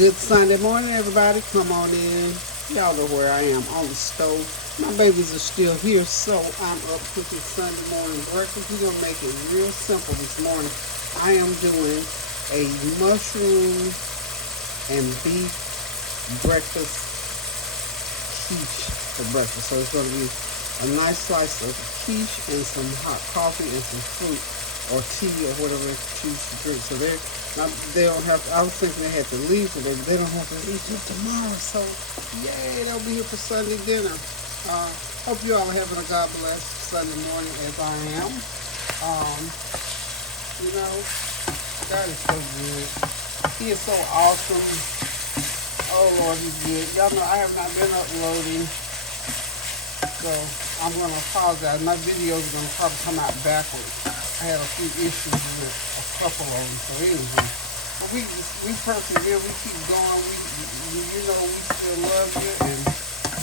Good Sunday morning, everybody. Come on in. Y'all know where I am, on the stove. My babies are still here, so I'm up cooking Sunday morning breakfast. We're going to make it real simple this morning. I am doing a mushroom and beef breakfast quiche for breakfast. So it's going to be a nice slice of quiche and some hot coffee and some fruit or tea or whatever they choose to drink. So they don't have to, I was thinking they had to leave today, but they don't have to leave till tomorrow. So yay, they'll be here for Sunday dinner. Hope you all are having a God bless Sunday morning as I am. Um, you know, God is so good. He is so awesome. Oh Lord, he's good. Y'all know I have not been uploading, so I'm going to apologize. My videos are going to probably come out backwards. I had a few issues with a couple of them, so anyway. But we persevere, we keep going, we still love you, and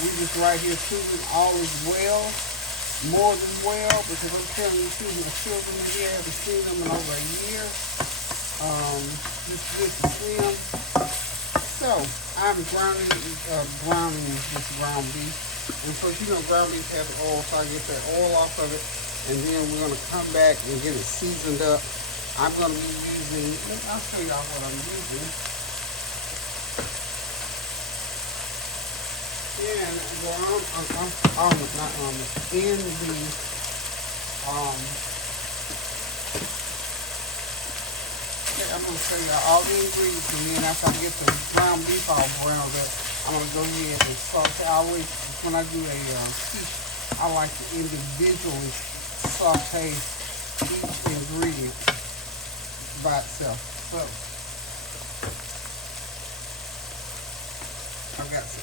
we just right here choosing all is well, more than well, because I'm telling you, choosing my children in here, I haven't seen them in over a year. Just good to see them. So, I'm browning this ground beef. And so, ground beef has oil, so I get that oil off of it. And then we're going to come back and get it seasoned up. I'm going to be using, I'll show y'all what I'm using. And I'm going to show y'all all the ingredients, and then after I get the ground beef all browned up, I'm going to go ahead and saute. When I do a quiche, I like to individually saute each ingredient by itself. So,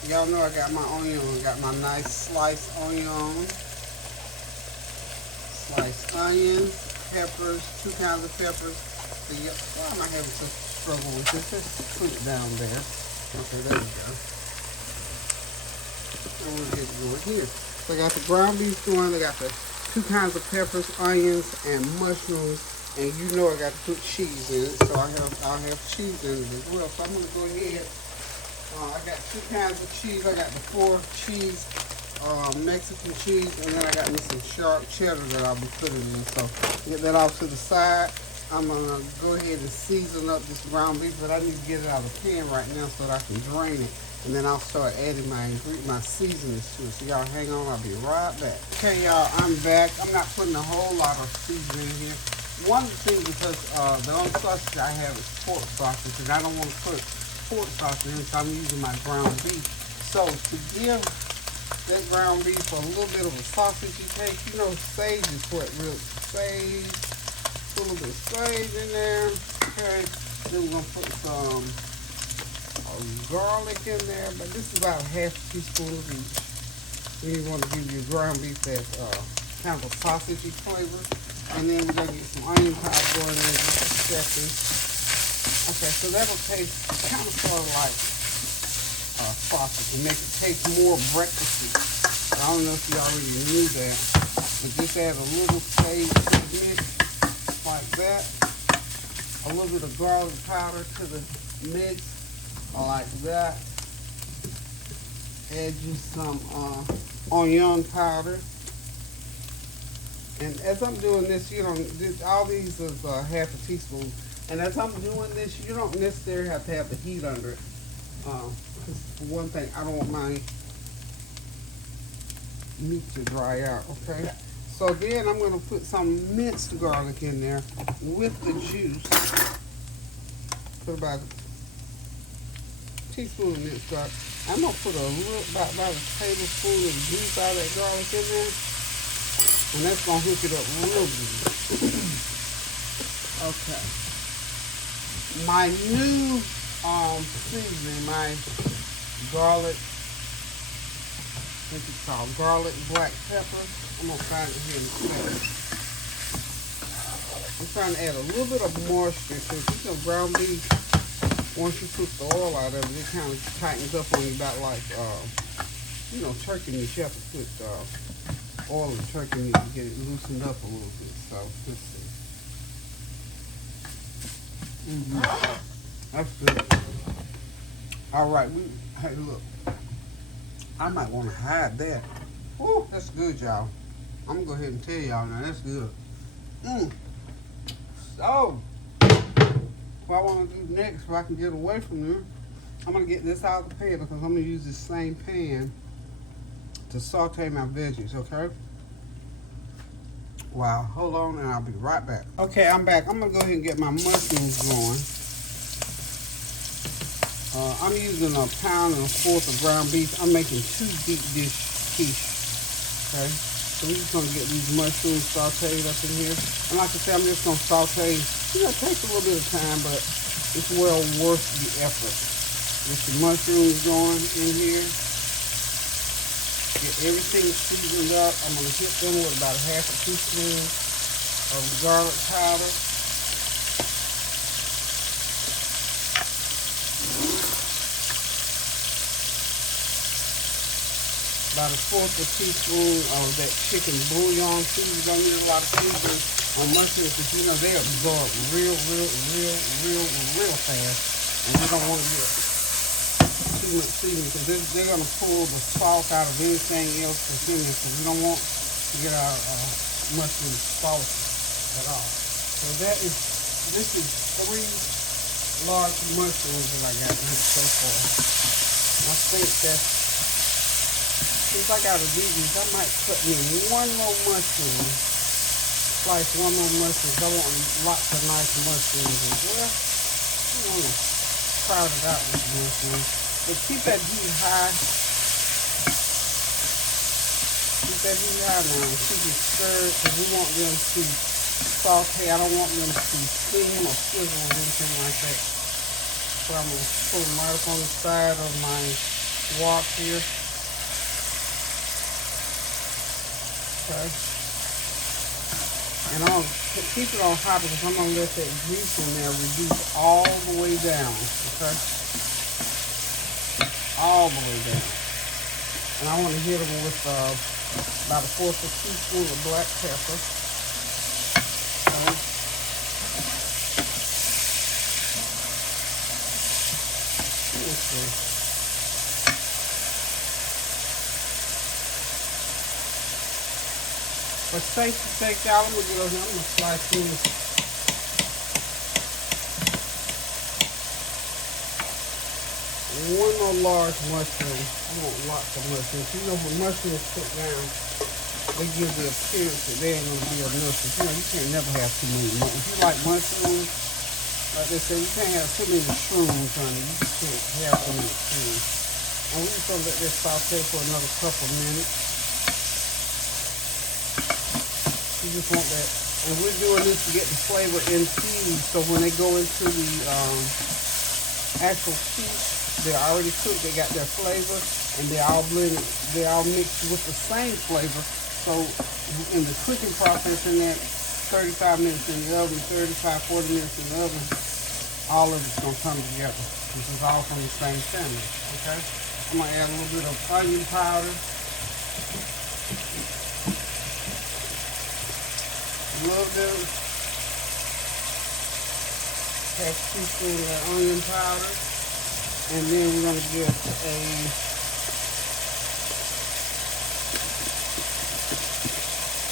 y'all know I got my onion. I got my nice sliced onion, peppers, 2 kinds of peppers. Why am I having such a struggle with this? Just put it down there. Okay, there we go. And we'll get it going here. So I got the ground beef going. I got the 2 kinds of peppers, onions, and mushrooms. And you know I got to put cheese in it. So I'll have cheese in it as well. So I'm going to go ahead. I got 2 kinds of cheese. I got the 4 cheese, Mexican cheese, and then I got me some sharp cheddar that I'll be putting in. So get that off to the side. I'm going to go ahead and season up this ground beef, but I need to get it out of the pan right now so that I can drain it. And then I'll start adding my seasonings to it. So y'all hang on, I'll be right back. Okay, y'all, I'm back. I'm not putting a whole lot of seasoning in here. One thing, because the only sausage I have is pork sausage, and I don't want to put pork sausage in, so I'm using my ground beef. So to give that ground beef a little bit of a sausage taste, sage is what really sage. Put a little bit of sage in there. Okay. Then we're gonna put some garlic in there, but this is about a half teaspoon of each. Then you want to give your ground beef that kind of a sausagey flavor. And then we're gonna get some onion powder going in just a second. Okay, so that'll taste kind of sort of like sausage and make it taste more breakfasty. I don't know if you already knew that, but just add a little sage to the mix. Like that. A little bit of garlic powder to the mix, like that. Add just some onion powder. And as I'm doing this, all these is half a teaspoon. And as I'm doing this, you don't necessarily have to have the heat under it. Because for one thing, I don't want my meat to dry out, okay? So then I'm going to put some minced garlic in there with the juice. Put about a teaspoon of minced garlic. I'm going to put about a tablespoon of juice out of that garlic in there. And that's going to hook it up real good. Okay. My new seasoning, my garlic, I think it's called garlic black pepper. I'm going to find it here in a second. I'm trying to add a little bit of moisture because ground beef, once you put the oil out of it, it kind of tightens up on you about like, turkey meat. You have to put oil in turkey meat to get it loosened up a little bit. So, let's see. That's good. All right, hey, look. I might want to hide that. Woo, that's good, y'all. I'm gonna go ahead and tell y'all now. That's good. So, what I want to do next, if I can get away from there, I'm gonna get this out of the pan because I'm gonna use this same pan to saute my veggies. Okay. Wow. Hold on, and I'll be right back. Okay, I'm back. I'm gonna go ahead and get my mushrooms going. I'm using 1.25 pounds of ground beef. I'm making 2 deep dish quiche. Okay, so we're just gonna get these mushrooms sauteed up in here. And like I said, I'm just gonna saute. You know, it takes a little bit of time, but it's well worth the effort. Get the mushrooms going in here. Get everything seasoned up. I'm gonna hit them with about 1/2 teaspoon of garlic powder. About 1/4 teaspoon of that chicken bouillon seasoning. You don't need a lot of seasoning on mushrooms because you know they absorb real fast. And you don't want to get too much seasoning because they're going to pull the salt out of anything else that's in there. So we don't want to get our mushrooms salty at all. So this is 3 large mushrooms that I got here so far. I think that's, since I got to do these, I might cut me 1 more mushroom. Slice 1 more mushroom. I want lots of nice mushrooms as well. I want to crowd it out with mushrooms. But keep that heat high. Keep that heat high now. Keep it stirred because we want them to saute. I don't want them to steam or sizzle or anything like that. So I'm going to put them right up on the side of my wok here. Okay. And I'll keep it on high because I'm going to let that grease in there reduce all the way down. Okay? All the way down. And I want to hit them with about 1/4 teaspoon of black pepper. Okay. Let's see. For safety's sake, y'all, I'm going to get over here. I'm going to slice these. 1 more large mushroom. I want lots of mushrooms. You know, when mushrooms cook down, they give the appearance that they ain't going to be enough. You know, you can't never have too many mushrooms. If you like mushrooms, like they say, you can't have too many shrooms, honey. You just can't have too many shrooms. And we're just going to let this saute for another couple minutes. You just want that, and we're doing this to get the flavor infused. So when they go into the actual quiche, they're already cooked. They got their flavor, and they're all blended. They're all mixed with the same flavor. So in the cooking process, in that 35 minutes in the oven, 35, 40 minutes in the oven, all of it's gonna come together. This is all from the same family. Okay. I'm gonna add a little bit of onion powder. A little bit of 1/2 teaspoon of onion powder, and then we're going to get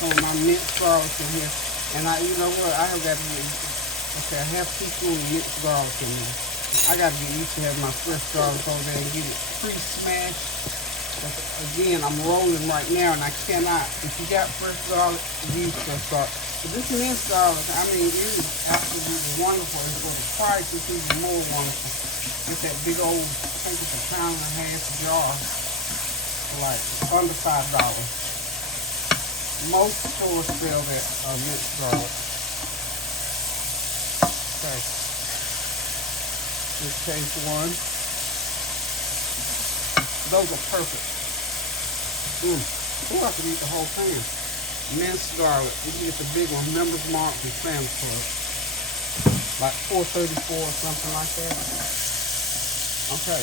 some of my minced garlic in here. And you know what, I have got to get, okay, 1/2 teaspoon of minced garlic in there. I got to get used to having my fresh garlic over there and get it pre-smashed. Again, I'm rolling right now, and I cannot. If you got fresh garlic, use fresh garlic. But this minced garlic, I mean, it is absolutely wonderful. And for the price, it's even more wonderful. Get that big old, I think it's 1.5 pounds jar for like under $5. Most stores sell that minced garlic. Okay. Just taste 1. Those are perfect. Ooh, I could eat the whole pan. Minced garlic. You can get the big one, Members Mark and Sam's Club. Like $4.34 or something like that. Okay,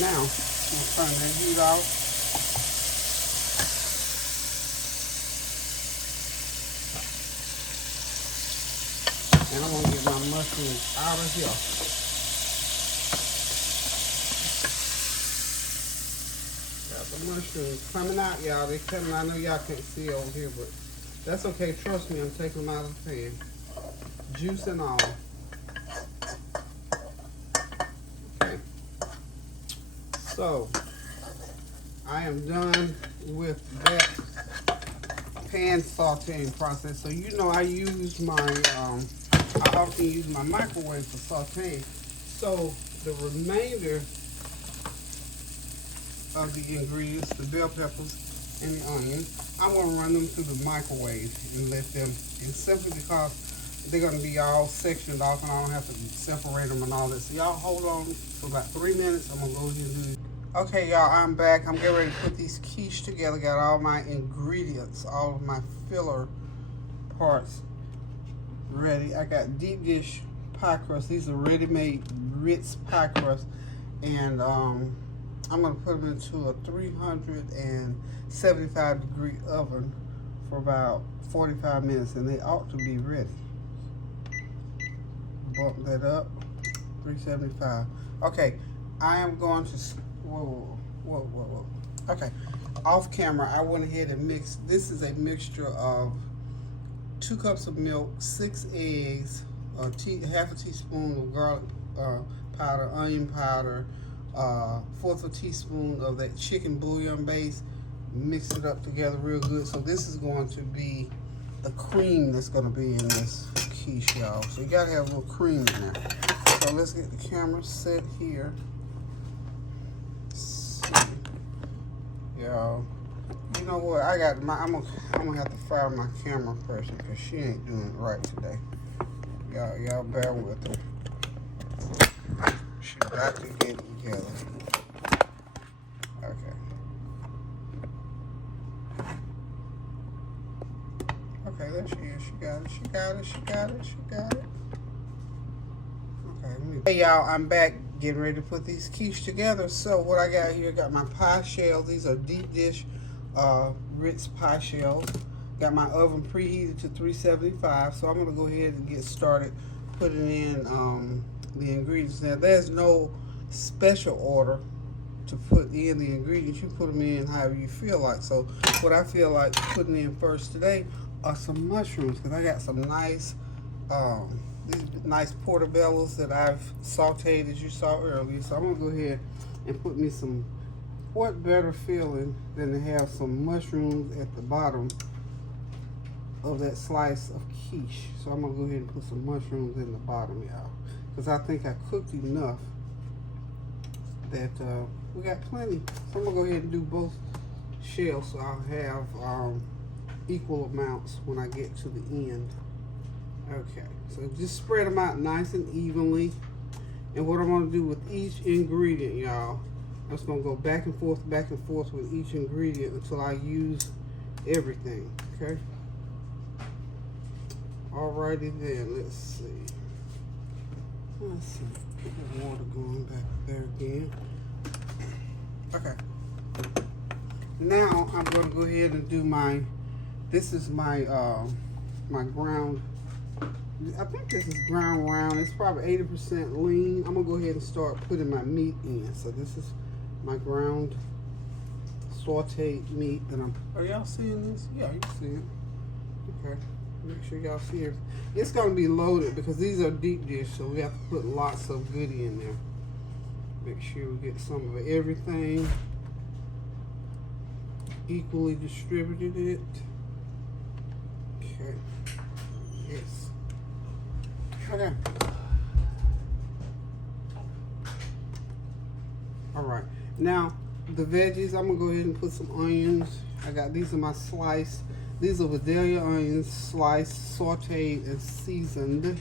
now we'll turn that heat out. And I'm gonna get my mushrooms out of here. some mushrooms coming out, y'all. They coming. I know y'all can't see over here, but that's okay. Trust me, I'm taking them out of the pan. Juice and all. Okay. So, I am done with that pan sauteing process. So, you know I use my, I often use my microwave for sauteing. So, the remainder of the ingredients, the bell peppers and the onion, I'm going to run them through the microwave and let them, and simply because they're going to be all sectioned off and I don't have to separate them and all that. So y'all hold on for about 3 minutes. I'm going to go ahead and do it. Okay, y'all, I'm back. I'm getting ready to put these quiche together. Got all my ingredients, all of my filler parts ready. I got deep dish pie crust. These are ready-made Ritz pie crust. And I'm going to put them into a 375 degree oven for about 45 minutes, and they ought to be ready. Bump that up, 375. Okay, I am going to, whoa. Okay, off camera, I went ahead and mixed. This is a mixture of 2 cups of milk, 6 eggs, half a teaspoon of garlic powder, onion powder, 1/4 a teaspoon of that chicken bouillon base. Mix it up together real good. So this is going to be the cream that's going to be in this quiche, y'all. So you got to have a little cream in there. So let's get the camera set here. Y'all, you know what? I got my. I'm gonna have to fire my camera person because she ain't doing it right today. Y'all bear with her. She got to get it together. Okay. Okay, there she is. She got it. Okay, hey y'all, I'm back getting ready to put these quiche together. So what I got here, got my pie shell. These are deep dish Ritz pie shells. Got my oven preheated to 375. So I'm gonna go ahead and get started putting in the ingredients. Now there's no special order to put in the ingredients. You put them in however you feel like. So what I feel like putting in first today are some mushrooms, because I got some nice these nice portobellos that I've sauteed as you saw earlier. So I'm gonna go ahead and put me some. What better feeling than to have some mushrooms at the bottom of that slice of quiche. So I'm gonna go ahead and put some mushrooms in the bottom, y'all, because I think I cooked enough that we got plenty. So I'm gonna go ahead and do both shells so I'll have equal amounts when I get to the end. Okay, so just spread them out nice and evenly. And what I'm gonna do with each ingredient, y'all, I'm just gonna go back and forth with each ingredient until I use everything, okay? Alrighty then, let's see. Get the water going back there again. Okay. Now I'm gonna go ahead and do my, this is my my ground, I think this is ground round. It's probably 80% lean. I'm gonna go ahead and start putting my meat in. So this is my ground sauteed meat that I'm, are y'all seeing this? Yeah, you see it. Okay, make sure y'all see it. It's gonna be loaded because these are deep dish, so we have to put lots of goodie in there. Make sure we get some of everything equally distributed it. Okay, yes. Okay. All right. Now, the veggies, I'm gonna go ahead and put some onions. I got, these are my sliced. These are Vidalia onions, sliced, sauteed, and seasoned. And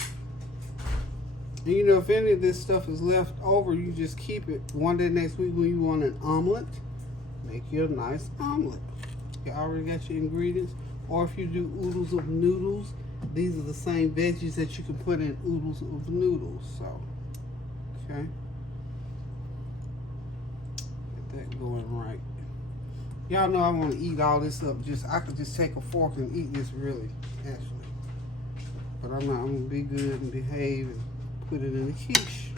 you know, if any of this stuff is left over, you just keep it. One day next week when you want an omelet, make you a nice omelet. You already got your ingredients. Or if you do oodles of noodles, these are the same veggies that you can put in oodles of noodles. So, okay. Get that going right. Y'all know I want to eat all this up. I could just take a fork and eat this really, actually. But I'm not. I'm going to be good and behave and put it in the quiche.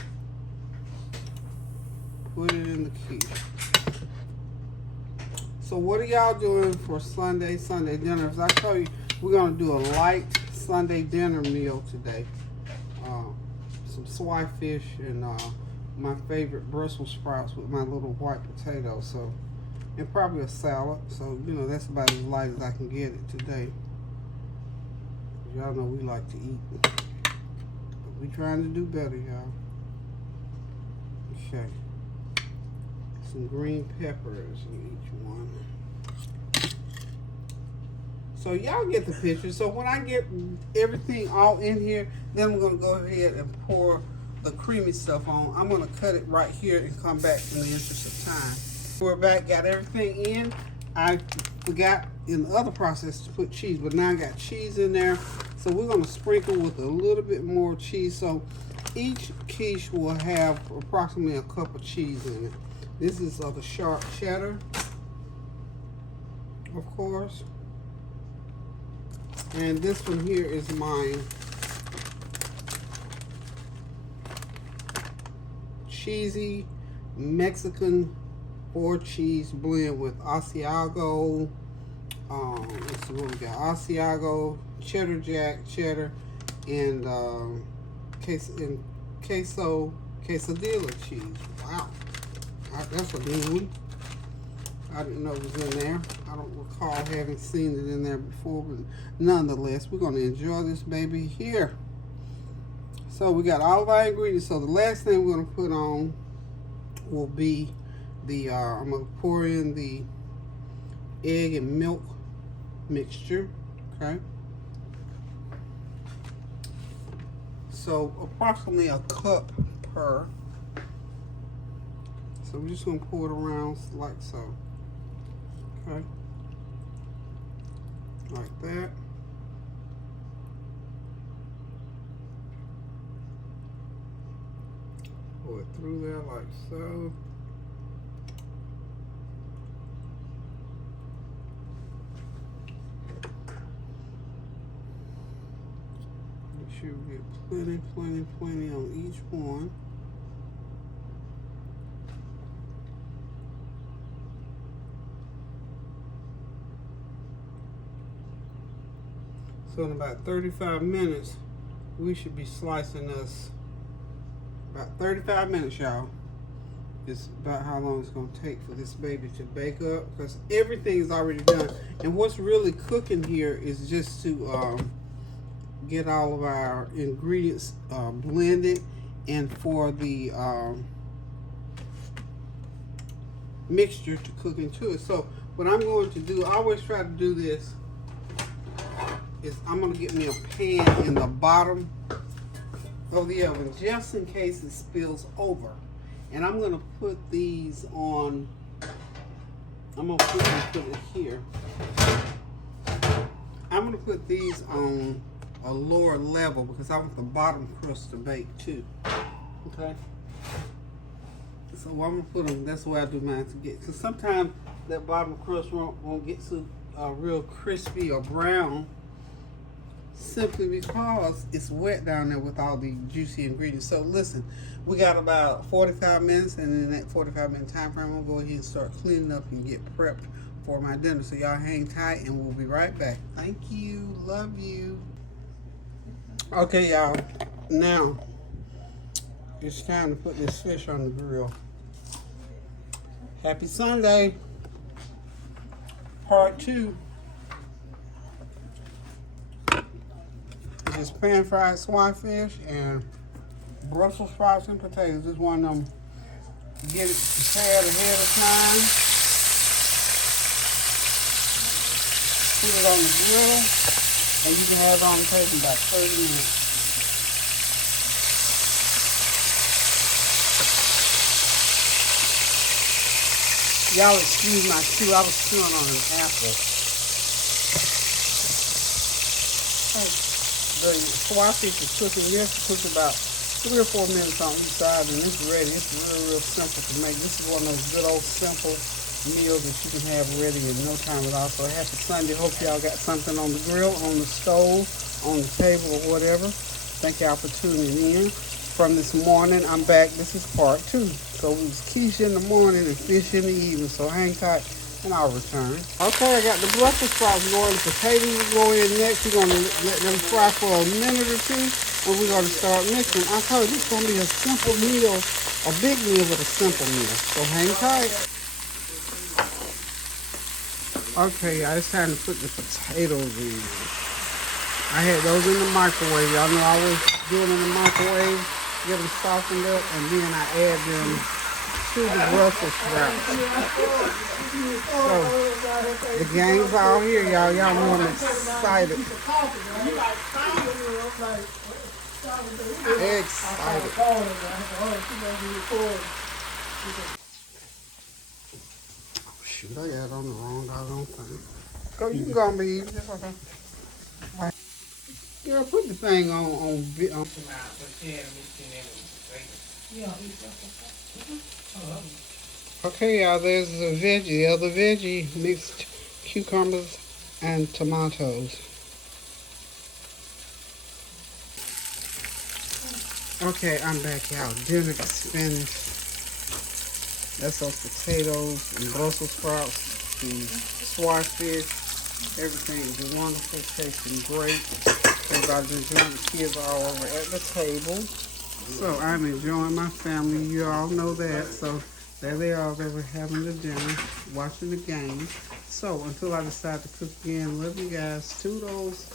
Put it in the quiche. So what are y'all doing for Sunday dinner? As I told you, we're gonna do a light Sunday dinner meal today. Some swordfish and my favorite Brussels sprouts with my little white potato. So, and probably a salad. So you know that's about as light as I can get it today. Y'all know we like to eat. But we trying to do better, y'all. Okay. Some green peppers in each one. So y'all get the picture. So when I get everything all in here, then I'm gonna go ahead and pour the creamy stuff on. I'm gonna cut it right here and come back in the interest of time. We're back, got everything in. I forgot in the other process to put cheese, but now I got cheese in there. So we're gonna sprinkle with a little bit more cheese. So each quiche will have approximately a cup of cheese in it. This is the sharp cheddar, of course. And this one here is mine. Cheesy Mexican 4-cheese blend with Asiago. Let's see what we got. Asiago, cheddar jack, cheddar, and quesadilla cheese. Wow. That's a new one. I didn't know it was in there. I don't recall having seen it in there before, but nonetheless, we're going to enjoy this baby here. So we got all of our ingredients. So the last thing we're going to put on will be the, I'm going to pour in the egg and milk mixture, okay? So approximately a cup per. So we're just going to pour it around like so. Okay. Like that. Pour it through there like so. Make sure we get plenty on each one. So in about 35 minutes, we should be slicing us. About 35 minutes, y'all. Is about how long it's going to take for this baby to bake up, because everything is already done. And what's really cooking here is just to get all of our ingredients blended, and for the mixture to cook into it. So what I'm going to do, I always try to do this, is I'm going to get me a pan in the bottom of the oven just in case it spills over. And I'm going to put these on, I'm going to put it here. I'm going to put these on a lower level because I want the bottom crust to bake too. Okay? So I'm going to put them, that's the way I do mine to get, because sometimes that bottom crust won't get so real crispy or brown, simply because it's wet down there with all the juicy ingredients. So listen, we got about 45 minutes, and in that 45-minute time frame, I'm going to go ahead and start cleaning up and get prepped for my dinner. So y'all hang tight, and we'll be right back. Thank you. Love you. Okay, y'all. Now, it's time to put this fish on the grill. Happy Sunday. Part 2. Just pan-fried swordfish and Brussels sprouts and potatoes. Just want them get it prepared ahead of time. Put it on the grill, and you can have it on the table in about 30 minutes. Y'all excuse my chew. I was chewing on an apple. Hey. The swordfish is cooking. You have to cook about 3 or 4 minutes on each side, and it's ready. It's real simple to make. This is one of those good old simple meals that you can have ready in no time at all. So happy Sunday. Hope y'all got something on the grill, on the stove, on the table, or whatever. Thank y'all for tuning in. From this morning, I'm back. This is part 2. So it was quiche in the morning and fish in the evening. So hang tight. and I'll return. Okay, I got the Brussels sprouts going. The potatoes will go in next. We're going to let them fry for a minute or two, and we're going to start mixing. I told you, this is going to be a simple meal, a big meal, but a simple meal. So hang tight. Okay, y'all, it's time to put the potatoes in. I had those in the microwave. Y'all know I always do them in the microwave, get them softened up, and then I add them to the Brussels sprouts. So, the gang's all here, y'all. Y'all know I'm excited. Excited. Oh, shoot, I got on the wrong doggone thing. Go, you can go, baby. It's okay. Girl, put the thing on. Okay, y'all, there's the veggie, the other veggie, mixed cucumbers and tomatoes. Okay, I'm back, y'all. Dinner is finished. That's those potatoes and Brussels sprouts, the swordfish. Everything is wonderful, tasting great. Everybody's enjoying. The kids are all over at the table. So I'm enjoying my family. You all know that. So there they are. They were having the dinner, watching the game. So until I decide to cook again, love you guys. Toodles.